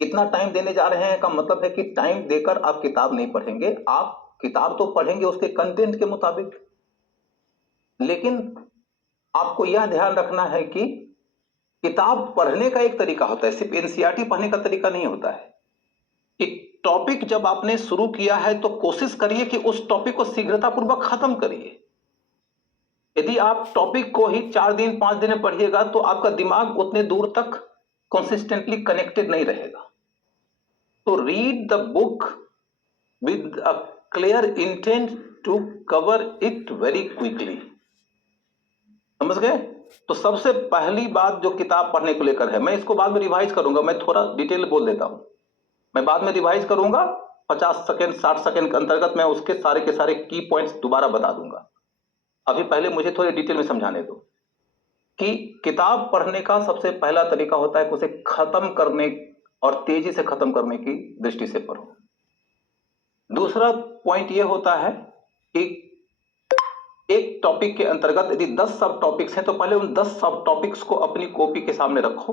कितना टाइम देने जा रहे हैं का मतलब है कि टाइम देकर आप किताब नहीं पढ़ेंगे, आप किताब तो पढ़ेंगे उसके कंटेंट के मुताबिक, लेकिन आपको यह ध्यान रखना है कि किताब पढ़ने का एक तरीका होता है, सिर्फ एनसीईआरटी पढ़ने का तरीका नहीं होता है। एक टॉपिक जब आपने शुरू किया है तो कोशिश करिए कि उस टॉपिक को शीघ्रतापूर्वक खत्म करिए। यदि आप टॉपिक को ही 4 दिन 5 दिन में पढ़िएगा तो आपका दिमाग उतने दूर तक कंसिस्टेंटली कनेक्टेड नहीं रहेगा। तो read the book with a clear intent to cover it very quickly. समझ गए? तो सबसे पहली बात जो किताब पढ़ने को लेकर है, मैं इसको बाद में रिवाइज करूंगा, मैं थोड़ा डिटेल बोल देता हूं, मैं बाद में रिवाइज करूंगा 50 सेकंड 60 सेकंड के अंतर्गत मैं उसके सारे के सारे की पॉइंट्स दोबारा बता दूंगा। अभी पहले मुझे थोड़े डिटेल में समझाने दो कि किताब पढ़ने का सबसे पहला तरीका होता है कि उसे खत्म करने और तेजी से खत्म करने की दृष्टि से पढ़ो। दूसरा पॉइंट यह होता है कि एक टॉपिक के अंतर्गत यदि 10 सब टॉपिक्स हैं तो पहले उन 10 सब टॉपिक्स को अपनी कॉपी के सामने रखो,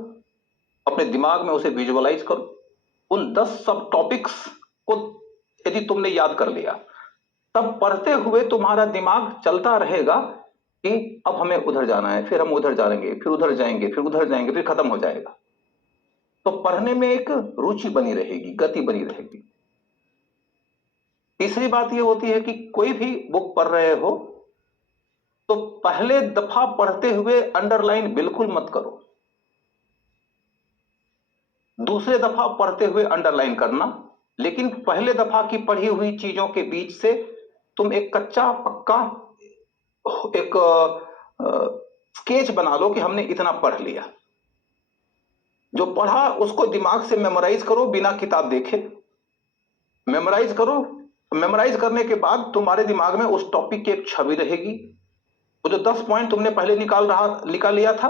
अपने दिमाग में उसे विजुअलाइज करो। उन 10 सब टॉपिक्स को यदि तुमने याद कर लिया, तब पढ़ते हुए तुम्हारा दिमाग चलता रहेगा कि अब हमें उधर जाना है, फिर हम उधर जाएंगे, फिर उधर जाएंगे, फिर उधर जाएंगे, फिर खत्म हो जाएगा। तो पढ़ने में एक रुचि बनी रहेगी, गति बनी रहेगी। तीसरी बात यह होती है कि कोई भी बुक पढ़ रहे हो तो पहले दफा पढ़ते हुए अंडरलाइन बिल्कुल मत करो, दूसरे दफा पढ़ते हुए अंडरलाइन करना, लेकिन पहले दफा की पढ़ी हुई चीजों के बीच से तुम एक कच्चा पक्का एक स्केच बना लो कि हमने इतना पढ़ लिया। जो पढ़ा उसको दिमाग से मेमोराइज करो बिना किताब देखे, मेमोराइज करो। मेमोराइज करने के बाद तुम्हारे दिमाग में उस टॉपिक की एक छवि रहेगी। वो जो 10 पॉइंट तुमने पहले निकाल लिया था,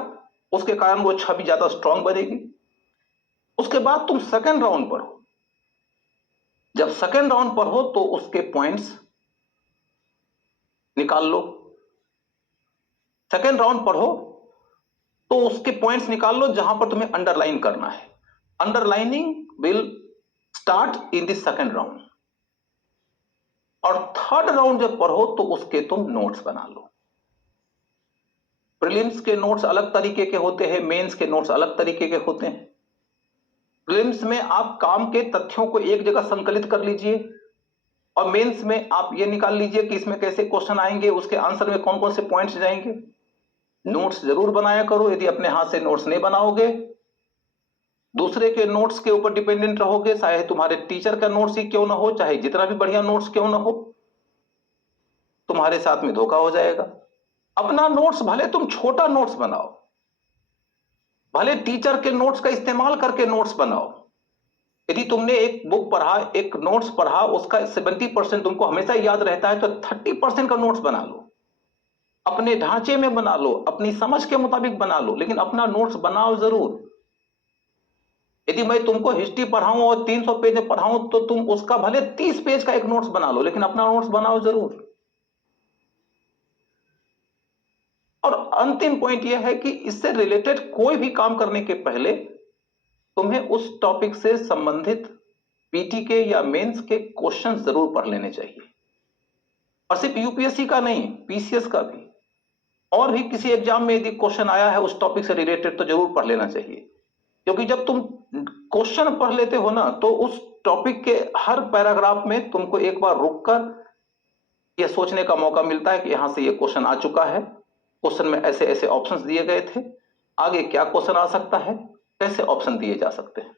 उसके कारण वो छवि ज्यादा स्ट्रांग बनेगी। उसके बाद तुम सेकंड राउंड पढ़ो। जब सेकंड राउंड पढ़ो तो उसके पॉइंट्स निकाल लो। सेकंड राउंड पढ़ो तो उसके पॉइंट्स निकाल लो जहां पर तुम्हें अंडरलाइन करना है। Underlining will start in the second round. और थर्ड राउंड जब पढ़ो तो उसके तुम नोट्स बना लो। प्रीलिम्स के नोट्स अलग तरीके के होते हैं, मेंस के नोट्स अलग तरीके के होते हैं। प्रीलिम्स में आप काम के तथ्यों को एक जगह संकलित कर लीजिए और मेंस में आप ये निकाल लीजिए कि इसमें कैसे क्वेश्चन आएंगे, उसके आंसर में कौन कौन से पॉइंट्स जाएंगे। नोट्स जरूर बनाया करो। यदि अपने हाथ से नोट्स नहीं बनाओगे, दूसरे के नोट्स के ऊपर डिपेंडेंट रहोगे, चाहे तुम्हारे टीचर का नोट्स ही क्यों ना हो, चाहे जितना भी बढ़िया नोट्स क्यों ना हो, तुम्हारे साथ में धोखा हो जाएगा। अपना नोट्स भले तुम छोटा नोट्स बनाओ, भले टीचर के नोट्स का इस्तेमाल करके नोट्स बनाओ। यदि तुमने एक बुक पढ़ा, एक नोट्स पढ़ा, उसका 70% तुमको हमेशा याद रहता है तो 30% का नोट्स बना लो। अपने ढांचे में बना लो, अपनी समझ के मुताबिक बना लो, लेकिन अपना नोट्स बनाओ जरूर। यदि मैं तुमको हिस्ट्री पढ़ाऊं और 300 पेज में पढ़ाऊं तो तुम उसका भले 30 पेज का एक नोट्स बना लो, लेकिन अपना नोट्स बनाओ जरूर। और अंतिम पॉइंट यह है कि इससे रिलेटेड कोई भी काम करने के पहले तुम्हें उस टॉपिक से संबंधित पीटी के या मेंस के क्वेश्चन जरूर पढ़ लेने चाहिए। और सिर्फ यूपीएससी का नहीं, पीसीएस का भी, और भी किसी एग्जाम में यदि क्वेश्चन आया है उस टॉपिक से रिलेटेड तो जरूर पढ़ लेना चाहिए। क्योंकि जब तुम क्वेश्चन पढ़ लेते हो ना तो उस टॉपिक के हर पैराग्राफ में तुमको एक बार रुककर यह सोचने का मौका मिलता है कि यहां से यह क्वेश्चन आ चुका है, क्वेश्चन में ऐसे ऐसे ऑप्शंस दिए गए थे, आगे क्या क्वेश्चन आ सकता है, कैसे ऑप्शन दिए जा सकते हैं।